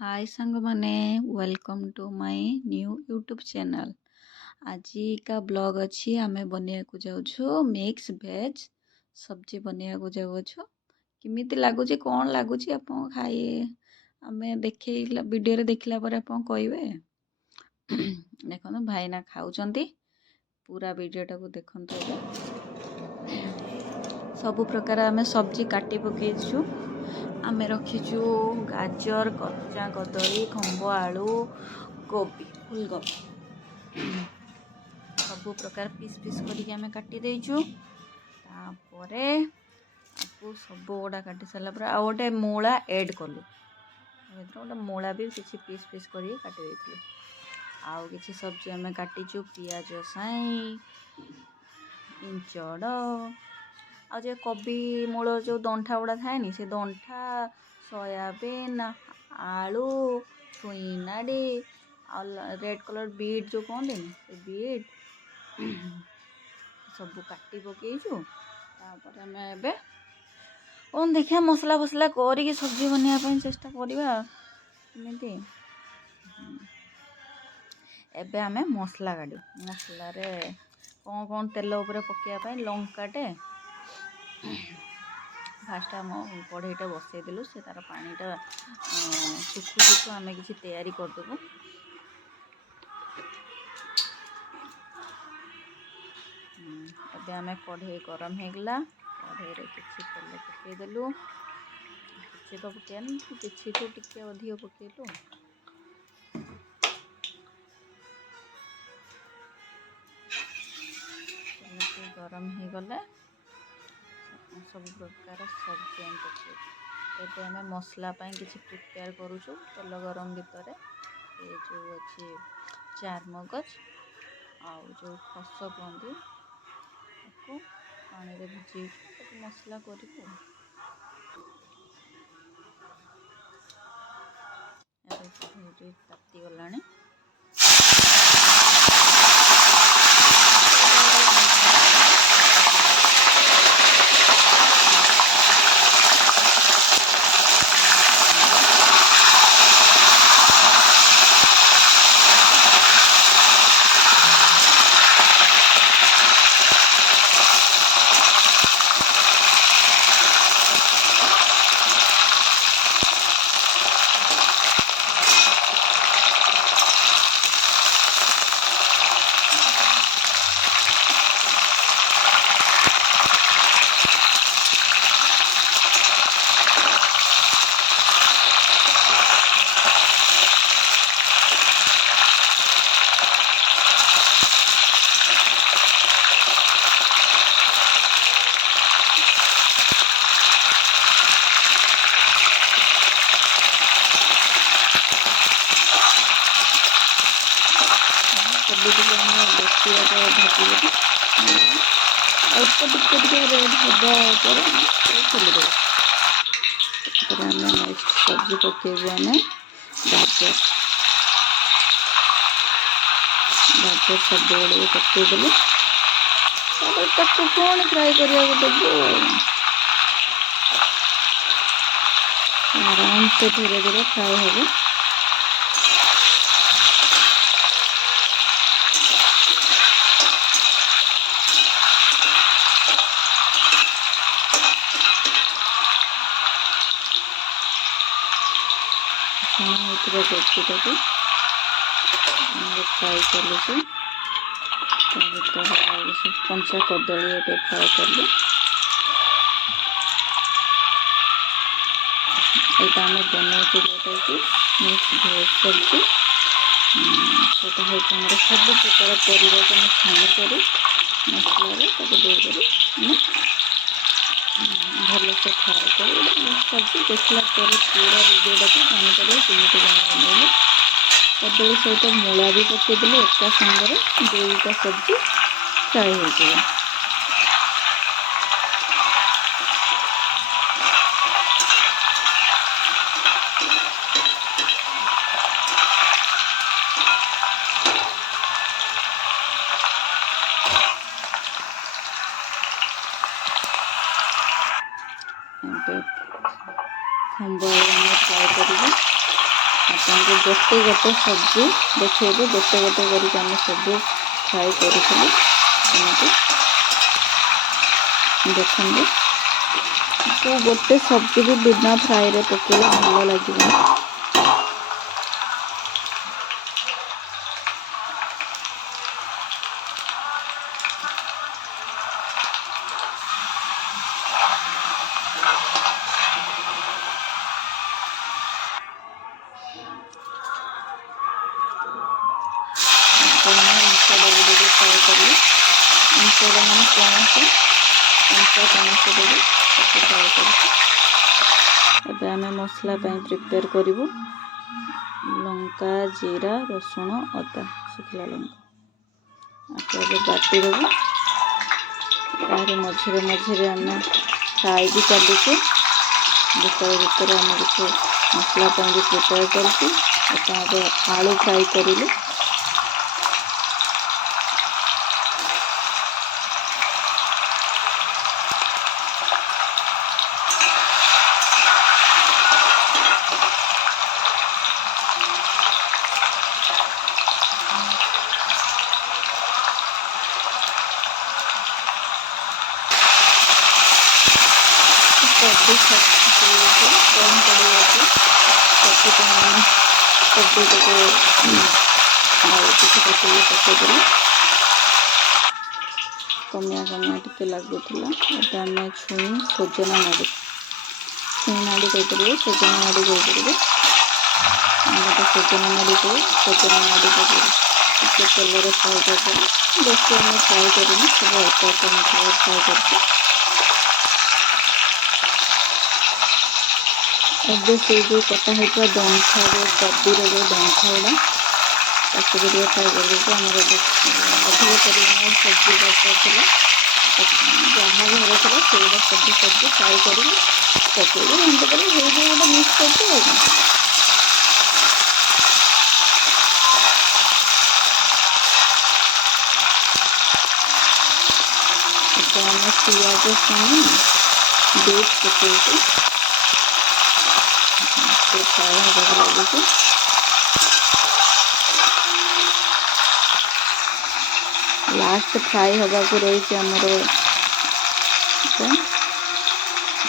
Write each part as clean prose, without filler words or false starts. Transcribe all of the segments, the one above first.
हाय सांग माने welcome to my new YouTube channel. आज का ब्लॉग अच्छी आमे बनिया को जाऊँ मिक्स वेज सब्जी बनिया को जाऊँ किमिति लगुच कौन लगुच आप खाई आमे देखे वीडियो देखला पर आप कहे देखो भाईना खाऊं पूरा वीडियोटा को देखु सब प्रकार आमे सब्जी काटी पकईचु आमे रखीचु गाजर कच्चा कदली खंब आलू गोभी फूलगोभी सब प्रकार पीस पीस करके आमे काटी देइचु तापरे आपको सब गुड़ा काटी सारा पर आ गोटे मूला ऐड कलु गोटे मूला भी किसी पीस पीस करके काटी देइथि आउ किसी सब्जी आमे काटीचु पियाज साई इंचड़ आ जो कोबी मूल जो दंठा गुड़ा थाए से दंठा सोयाबीन आलू छुई नाड़ी रेड कलर बीट जो कहते से बीट सब काटी पकईचु तापर आमे एबे कौन देखिया मसला फसला करी सब्जी बनवाई चेष्टा करवा एबे आमे मसला काटू मसला रे कौन कौन तेल उपर पकाइबा लंकाटे फास्ट आम कढ़ईटा बसईदेलु से तार पानीटा सुखु सुखु आम किसी तैयारी करदेबु एबे आमे कढ़ई गरम होगला कढ़ई किसी तेल पकईदेलु किसी तो पकानी किसी तो टिके अधिक पकईलु गरम हो गले सब प्रकार सब्जी आम पकईलु एबे आमे मसला पाई किसी प्रिपेयर करूछु तेल गरम भितर ये जो अच्छी चार मगज आउ जो खस कहती पानी रे भिजई मसला करूँ ताती गला अल्प टिके रेड हवा खोलीदे नेक्स्ट सब्जी पकेबू आम गाजर गाजर सब गुड़ पकईदेलु पुणी फ्राए करने देवु आराम से धीरे धीरे फ्राए हो सब्जीटा को फ्राए चलुचे कंचा कदली फ्राए कलु यहाँ आम बनाऊँ जोटा कि मिक्स भेज सब्जी सेटा हूँ सब प्रकार परिवा को छाणिक मसला देकर भल से फ्राए कर सब्जी देखला पूरा वीडियोटा को जानीपर केमी बनइले कदली सहित मूला भी पकईदेलु एका सांगे दुईटा सब्जी फ्राए हो खंब फ्राए कर ଆପଣଙ୍କୁ ଗୋଟେ ଗୋଟେ ସब्जी ଦେଖେଇବୁ, ଗୋଟେ ଗୋଟେ କରିକି ଆମେ ସବୁ ଫ୍ରାଏ କରିଥିଲୁ। ଏମିତି ଦେଖନ୍ତୁ, କେଉଁ ଗୋଟେ ସବ୍ଜି ବି ବିନା ଫ୍ରାଏରେ ପକେଇଲେ ଭଲ ଲାଗିବ। ଫ୍ରାଏ କଲି ଅଞ୍ଚଳ ମାନେ ପଣସ କଞ୍ଚା ପଣସ ଦେବି, ତାକୁ ଫ୍ରାଏ କରିଛି। ଏବେ ଆମେ ମସଲା ପାଇଁ ପ୍ରିପେୟାର କରିବୁ। ଲଙ୍କା, ଜିରା, ରସୁଣ, ଅଦା, ଶୁଖିଲା ଲଙ୍କା ଆକୁ ଏବେ ବାଟିଦେବୁ। ତାର ମଝିରେ ମଝିରେ ଆମେ ଫ୍ରାଏ ବି ଚାଲିଛୁ, ଭିତରେ ଆମେ କିଛି ମସଲା ପାଇଁ ବି ପ୍ରିପେୟାର କରୁଛୁ। ଆପଣ ଏବେ ଆଳୁ ଫ୍ରାଏ କରିଲୁ। କୋବି କମ୍ ପଡ଼ିଯାଉଛି, ସେଥିପାଇଁ ଆମେ କୋବିଟାକୁ ଆଉ କିଛି ପକେଇକି ପକେଇଦେଲୁ। କମିଆ ଟିକେ ଲାଗୁଥିଲା। ଏବେ ଆମେ ଛୁଇଁ, ସଜନା ନାଡ଼ି, ଛୁଇଁ ନାଡ଼ି କହିପାରିବେ, ସଜନା ନାଡ଼ି କହିପାରିବେ। ଗୋଟେ ସଜନା ନାଡ଼ିକୁ ଟିକେ ତେଲରେ ଫ୍ରାଏ କରିଦେବୁ। ବେଶୀ ଆମେ ଫ୍ରାଏ କରିନି, ସବୁ ଅଳ୍ପ ମସଲାରେ ଫ୍ରାଏ କରିଛୁ। ଏବେ ସେଇ ଯେଉଁ କଟା ହେଇଥିବା ଡଙ୍ଖା, ଯେଉଁ କୋବିର ଯେଉଁ ଡଙ୍ଖା ଗୁଡ଼ା, ତାକୁ ବି ଟିକେ ଫ୍ରାଏ କରିଦେଇଛୁ। ଆମର ଅଧିକ ପରିମାଣରେ ସବ୍ଜି ଦରକାର ଥିଲା, ଯାହା ଘରେ ଥିଲା ସେଇଗୁଡ଼ା ସବୁ ସବ୍ଜି ଫ୍ରାଏ କରିକି ପକେଇକି ଘାଣ୍ଟି ଦେଲେ ହେଇଯିବ ଗୋଟେ ମିକ୍ସ କରିଛୁ ଆଉ କ'ଣ। ଏବେ ଆମେ ପିଆଜ ଶୁଣି ବିଟ୍ ପକେଇଛୁ, ସେ ଫ୍ରାଏ ହେବାକୁ ଲାଗୁଛି। ଲାଷ୍ଟ ଫ୍ରାଏ ହେବାକୁ ରହିଛି ଆମର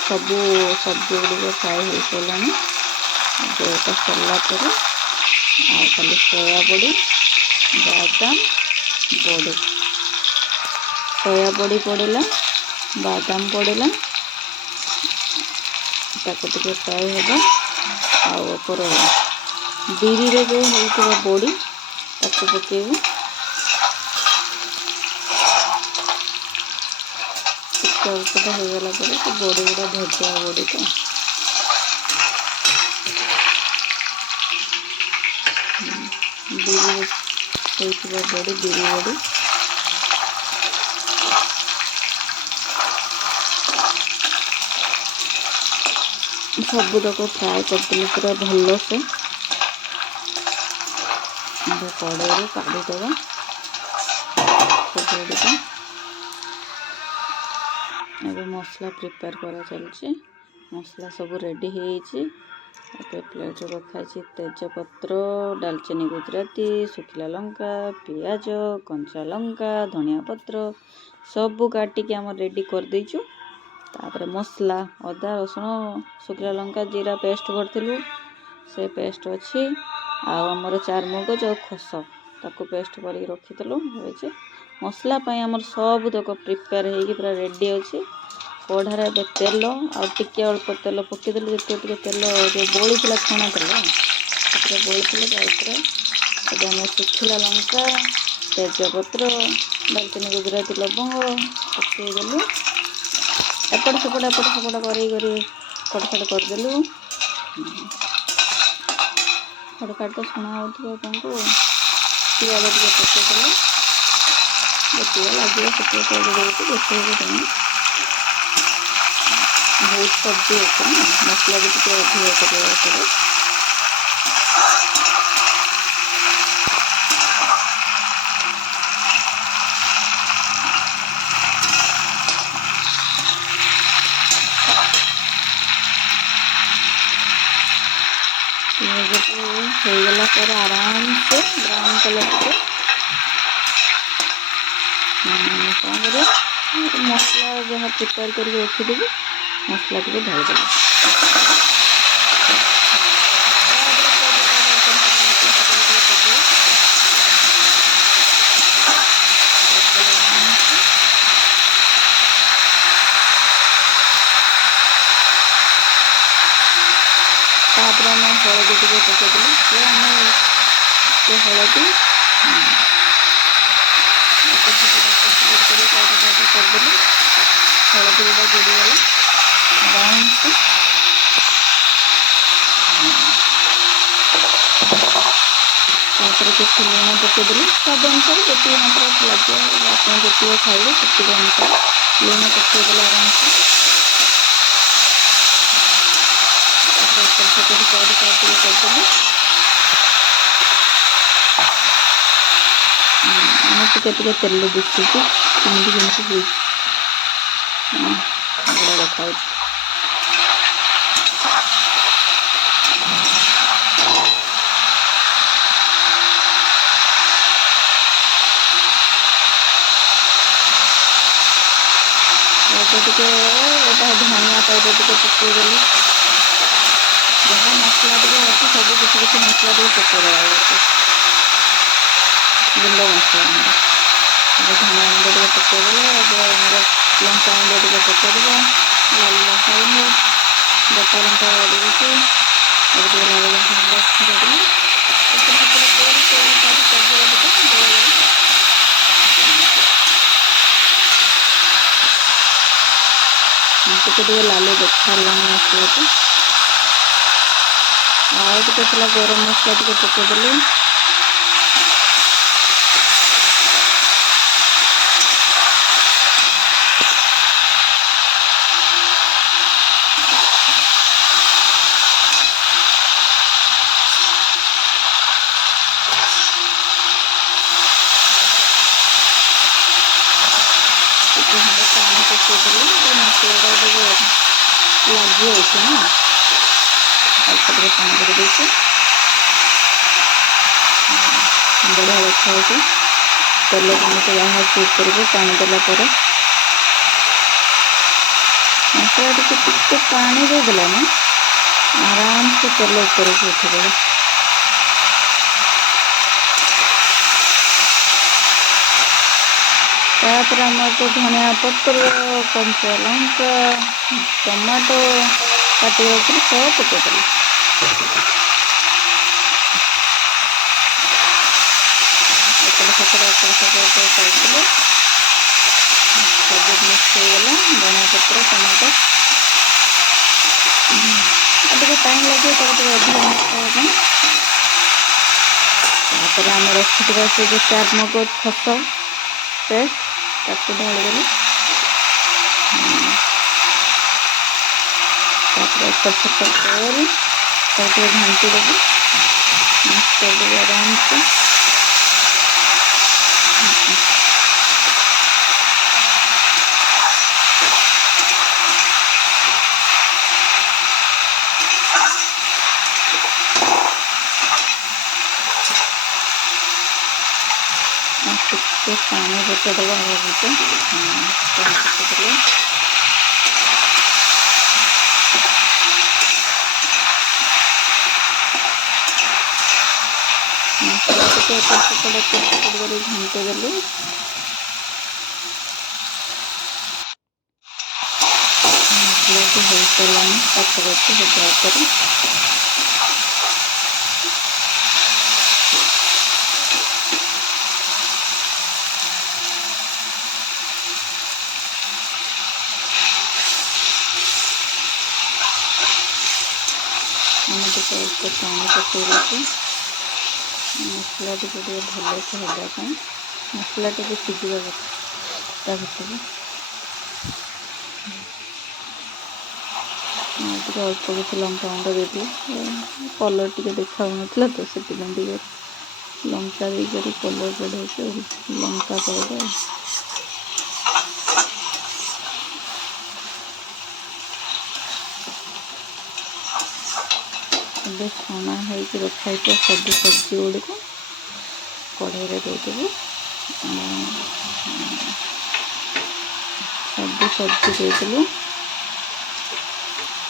ସବୁ ସବ୍ଜି ଗୁଡ଼ିକ ଫ୍ରାଏ ହେଇସାରିଲାଣି। ଏବେ ଏଇଟା ସରିଲା ପରେ ଆଉ ଖାଲି ସୋୟା ବଡ଼ି, ବାଦାମ, ବଡ଼ି, ସୋୟା ବଡ଼ି ପଡ଼ିଲା, ବାଦାମ ପଡ଼ିଲା, ତାକୁ ଟିକେ ଫ୍ରାଏ ହେବ। ଆଉ ଉପର ବିରିରେ ଯେଉଁ ହେଇଥିବା ବଡ଼ି ତାକୁ ପକେଇବୁ। ଟିକେ ଅଳ୍ପଟା ହେଇଗଲା ପରେ ସେ ବଡ଼ି ଗୁଡ଼ା ଭଜା ବଡ଼ି ତ ବିରି ହେଇଥିବା ବଡ଼ି, ବିରି ବଡ଼ି ସବୁତକ ଫ୍ରାଏ କରିଦେଲି ପୁରା ଭଲସେ। କଡ଼େଇରୁ କାଢ଼ିଦେବା ସେ ବଡ଼ିଟା। ଏବେ ମସଲା ପ୍ରିପେୟାର କରା ଚାଲିଛି। ମସଲା ସବୁ ରେଡ଼ି ହେଇଯାଇଛି। ଏବେ ପ୍ଲେଟ୍ରେ ରଖାଯାଇଛି ତେଜପତ୍ର, ଡାଲଚିନି ଗୁଜୁରାତି, ଶୁଖିଲା ଲଙ୍କା, ପିଆଜ, କଞ୍ଚା ଲଙ୍କା, ଧନିଆ ପତ୍ର ସବୁ କାଟିକି ଆମର ରେଡ଼ି କରିଦେଇଛୁ। ତାପରେ ମସଲା ଅଦା, ରସୁଣ, ଶୁଖିଲା ଲଙ୍କା, ଜିରା ପେଷ୍ଟ କରିଥିଲୁ, ସେ ପେଷ୍ଟ ଅଛି। ଆଉ ଆମର ଚାରମଗଜ ଆଉ ଖସ ତାକୁ ପେଷ୍ଟ କରିକି ରଖିଥିଲୁ ହେଇଛି। ମସଲା ପାଇଁ ଆମର ସବୁତକ ପ୍ରିପେୟାର ହେଇକି ପୁରା ରେଡ଼ି ଅଛି। କଢ଼ାରେ ଏବେ ତେଲ ଆଉ ଟିକେ ଅଳ୍ପ ତେଲ ପକେଇଦେଲି, ଯେତେ ଟିକେ ତେଲ ଯେଉଁ ବଳିଥିଲା ଛଣା ତେଲ ସେଥିରେ ବଳିଥିଲା, ତା ଉପରେ ଏବେ ଆମେ ଶୁଖିଲା ଲଙ୍କା, ତେଜପତ୍ର, ଡାଲଚିନି ଗୁଜୁରାତି, ଲବଙ୍ଗ ପକେଇଦେଲୁ। ଏପଟ ସେପଟ କରି ଫଟଫଟ କରିଦେଲୁ। ଫଟଫଟ ତ ଶୁଣା ହେଉଥିବ ଆପଣଙ୍କୁ। ପିଆଜ ଟିକେ ପକେଇଦେଲୁ, ଯେତିକି ଲାଗିବ ସେତିକି ପିଆଜ ଦେଉଛି, ବେଶୀ ହେଇକି ବହୁତ ସବ୍ଜି ଅଛି ନା, ମସଲା ବି ଟିକେ ଅଧିକ କରିବାକୁ ପଡ଼େ। ପିଆଜକୁ ହେଇଗଲା ପରେ ଆରାମସେ ବ୍ରାଉନ୍ କଲର୍ ଟିକେ କ'ଣ କରିବା ମସଲା ଯାହା ପ୍ରିପେୟାର କରିକି ରଖିଦେବି ମସଲା ଟିକେ ଢାଳିଦେବି। ତାପରେ ଆମେ ହଳଦୀ ଟିକେ ପକାଇଦେଲି ସେ ଆମେ ସେ ହଳଦୀ କରିଦେଲି ହଳଦୀ ଗୁଡ଼ା ଯୋଡ଼ିଗଲା ବ୍ରାଉନ୍କୁ ତାପରେ କିଛି ଲୁଣ ପକାଇଦେଲି ସ୍ୱାଦ ଅନୁସାରେ ଯେତିକି ମାତ୍ରାରେ ଲାଗିବ ଆପଣ ଯେତିକି ଖାଇବେ ସେତିକି ଅନୁସାରେ ଲୁଣ ପକାଇଦେଲେ ଆରାମସେ କରିଦେଲି ଆମେ ଟିକେ ତେଲ ଦିଶୁଛି କେମିତି ହେଇଛି ଭଲ ଦେଖାଯାଉଛି। ଟିକେ ଏଇଟା ଧନିଆ ପାଉଡ଼ର ଟିକେ ପକାଇଦେଲି ଯାହା ମସଲା ଟିକେ ଅଛି ସବୁ କିଛି ମସଲା ଟିକେ ପକାଇଦେବା ଗୁଣ୍ଡ ମସଲା ଆମର ଏବେ ଧନିଆ ଗୁଣ୍ଡ ଟିକେ ପକାଇଦେଲେ ଏବେ ଆମର ଲଙ୍କା ଗୁଣ୍ଡ ଟିକେ ପକାଇଦେବା ଲାଲ ଲଙ୍କା ଗୁଣ୍ଡ ବଟା ଲଙ୍କା ଦେଇକି ଏବେ ଟିକେ ଲାଲ ଲଙ୍କା ଗୁଣ୍ଡ ଦେଇଦେଲେ ଟିକେ ଲାଲି ଦେଖାହେଲାଣି ମସଲାକୁ ଆଉ ଟିକେ ଥିଲା ଗରମ ମସଲା ଟିକେ ପକାଇଦେଲି ପାଣି ପକାଇଦେଲି ମସଲାଟା ଟିକେ ଲାଗିଯାଉଛି ନା ଅଳ୍ପ ଟିକେ ପାଣି ଦେଇଦେଇଛି ବଢ଼ିଆ ଦେଖାଯାଉଛି ତେଲ କେମିତି ବାହାରୁଛି ଉପରକୁ ପାଣି ଦେଲା ପରେ ମସଲା ଟିକେ ପାଣି ଦେଇଦେଲା ନା ଆରାମସେ ତେଲ ଉପରକୁ ଉଠିଯିବ। ତାପରେ ଆମର ତ ଧନିଆ ପତ୍ର କଞ୍ଚା ଲଙ୍କା ଟମାଟୋ କାଟି ରଖିଲି ସବୁ ପକାଇଦେଲି କରିଥିଲେ ସବୁ ମିକ୍ସ ହେଇଗଲା ଧନିଆ ପତ୍ର ଟମାଟୋ ଆଉ ଟିକେ ଟାଇମ୍ ଲାଗିବ ତାକୁ ଟିକେ ଅଧିକ ମିକ୍ସ କରିବା ପାଇଁ। ତାପରେ ଆମେ ରଖିଥିବା ସେ ଯେଉଁ ଚାଟ ମଗଜ ଖସ ପେଷ୍ଟ ତାକୁ ଢାଳିଦେଲି ତାପରେ ଏପଟ ସେପଟ କରି ତାକୁ ଟିକେ ଘାଣ୍ଟି ଦେବି ମିକ୍ସ କରିଦେବି ଆରାମସେ ଟିକେ ପାଣି ପକାଇଦେବା ଭାବୁଛି ପାଣି ପକାଇଦେଲେ ମସଲା ଟିକେ ଏପଟ ସେପଟ କରି ଘାଣ୍ଟି ଦେଲି ମସଲାଟି ହେଇସାରିଲାଣି ପାଖାପାଖି ହେବା ଉପରେ ଆମେ ଟିକେ ଅଳ୍ପ ପାଣି ପକାଇ ଦେଇଛୁ ମସଲା ଟିକେ ଭଲସେ ହେବା ପାଇଁ ମସଲା ଟିକେ ସିଝିବା କଥା ତା ଭିତରେ ଟିକେ ଅଳ୍ପ କିଛି ଲଙ୍କା ଗୁଣ୍ଡ ଦେଇଥିଲି କଲର୍ ଟିକେ ଦେଖାଉନଥିଲା ତ ସେଥିପାଇଁ ଟିକେ ଲଙ୍କା ଦେଇକରି କଲର୍ ବଢ଼ାଇଛି ଲଙ୍କା ପାଉଡ଼ର ଏବେ ଛଣା ହେଇକି ରଖା ହେଇଥିବା ସବୁ ସବ୍ଜି ଗୁଡ଼ିକ କଢ଼େଇରେ ଦେଇଦେବୁ। ସବୁ ସବ୍ଜି ଦେଇଦେଲୁ।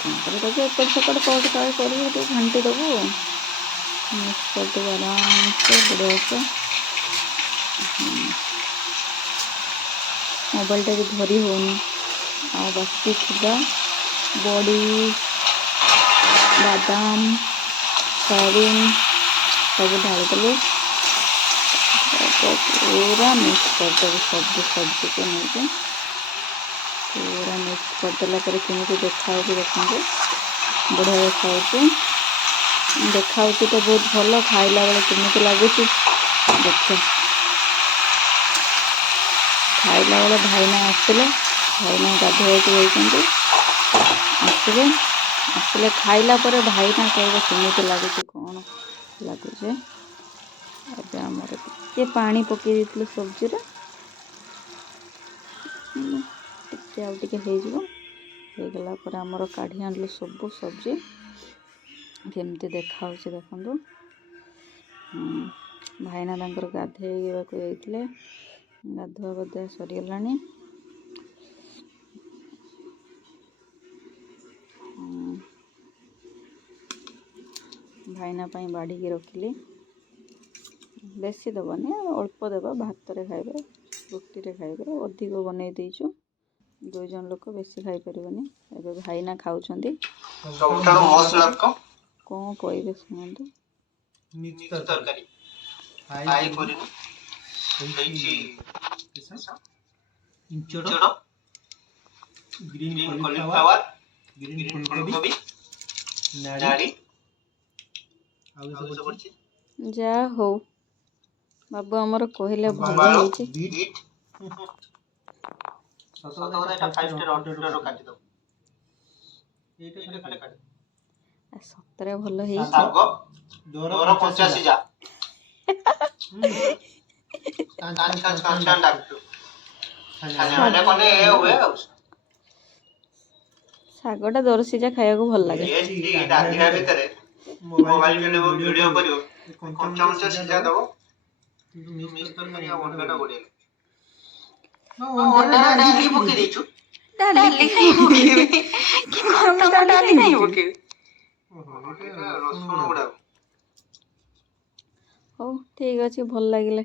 ତାପରେ ତାକୁ ଏପଟ ସେପଟ କରିକି ଟିକେ ଘାଣ୍ଟି ଦେବୁ ଆଉ ମିକ୍ସ କରିଦେବୁ ଆରାମସେ ବଢ଼ିଆ ସେ। ମୋବାଇଲଟା ବି ଧରି ହେଉନି। ଆଉ ବାକି ଥିବା ବଡ଼ି, ବାଦାମ, ସୋୟାବିନ ସବୁ ଢାଳିଦେଲୁ। पूरा मिक्स करदेବୁ ସବୁ ସବ୍ଜିକୁ ନେଇକି। पूरा मिक्स करदेला पर केମିତି ଦେଖାଯାଉଛି ଦେଖନ୍ତୁ। ବଢ଼ିଆ ଦେଖାଯାଉଛି। ଦେଖାଯାଉଛି ତ ବହୁତ ଭଲ। ଖାଇଲା ବେଳେ କେମିତି ଲାଗୁଛି ଦେଖିବା। ଖାଇଲା ବେଳେ ଭାଇନା ଆସିଲେ, ଭାଇନା ଗାଧୋଇବାକୁ ଯାଇଛନ୍ତି। ଆସିଲେ ଖାଇଲା ପରେ ଭାଇନା କହିବେ କେମିତି ଲାଗୁଛି, କ'ଣ ଲାଗୁଛି। ଏବେ ଆମର ଟିକେ ପାଣି ପକେଇ ଦେଇଥିଲୁ ସବ୍ଜିରେ, ଟିକେ ଆଉ ଟିକେ ହେଇଯିବ। ହେଇଗଲା ପରେ ଆମର କାଢ଼ି ଆଣିଲୁ ସବୁ ସବ୍ଜି। କେମିତି ଦେଖାଯାଉଛି ଦେଖନ୍ତୁ। ଭାଇନା ତାଙ୍କର ଗାଧୋଇବାକୁ ଯାଇଥିଲେ, ଗାଧୁଆ ପାଧୁଆ ସରିଗଲାଣି। ଭାଇନା ପାଇଁ ବାଢ଼ିକି ରଖିଲି। ବେଶୀ ଦେବନି, ଅଳ୍ପ ଦେବା। ଭାତରେ ଖାଇବେ, ରୁଟିରେ ଖାଇବେ। ଅଧିକ ବନେଇ ଦେଇଛୁ, 2 ଜଣ ଲୋକ, ବେଶୀ ଖାଇପାରିବନି। ଏବେ ଭାଇନା ଖାଉଛନ୍ତି। କ'ଣ କହିବେ ଶୁଣନ୍ତୁ। ମିକ୍ସ ତରକାରୀ ଇଞ୍ଚଡ଼, ଗ୍ରୀନ୍ କଲିଫ୍ଲାୱାର, ଗ୍ରୀନ୍ ଫୁଲକୋବି, ନାଡ଼ି ଆଉ ସବୁ ଅଛି। ଯାହା ହଉ ବାବୁ ଆମର କହିଲେ ଭଲ ହେଇଛି। ସତରେ ଭଲ ହେଇଛି। ଶାଗଟା ଦରସିଝା ଖାଇବାକୁ ଭଲ ଲାଗେ। ହଉ ଠିକ୍ ଅଛି, ଭଲ ଲାଗିଲେ।